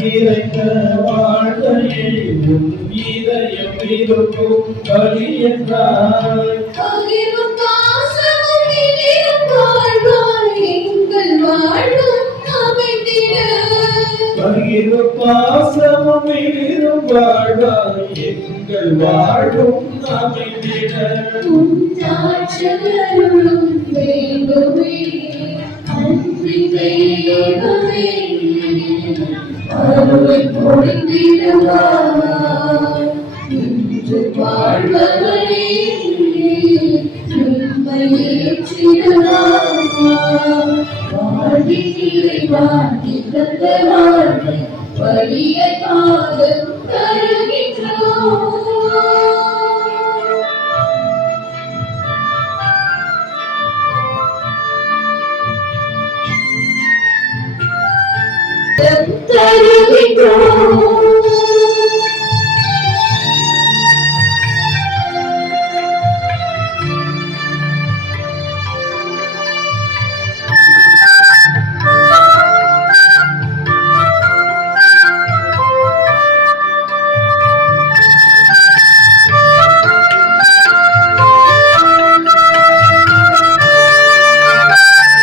நிறைந்த வாழ்வையை உன் இதயம் இருக்கும் வழி என்றாய். பகிரும் பாசமும் இனியும் வாழ்வாய் எங்கள் வாழ்வும் அமைந்திட. பகிரும் பாசமும் இனியும் வாழ்வாய் எங்கள் வாழ்வும் அமைந்திட. உன்னாட்சியருளும் வேண்டுமே அன்றி வேண்டுமே அருளை பொழிந்திடுவாய் இன்று வாழ்பவனே உம்மை ஏற்றிடுவாய். வாழ்வின் இறைவாழ்க்கை தந்த வாழ்வை வலிய காலம் தருகின்றோம். தருகின்றோம்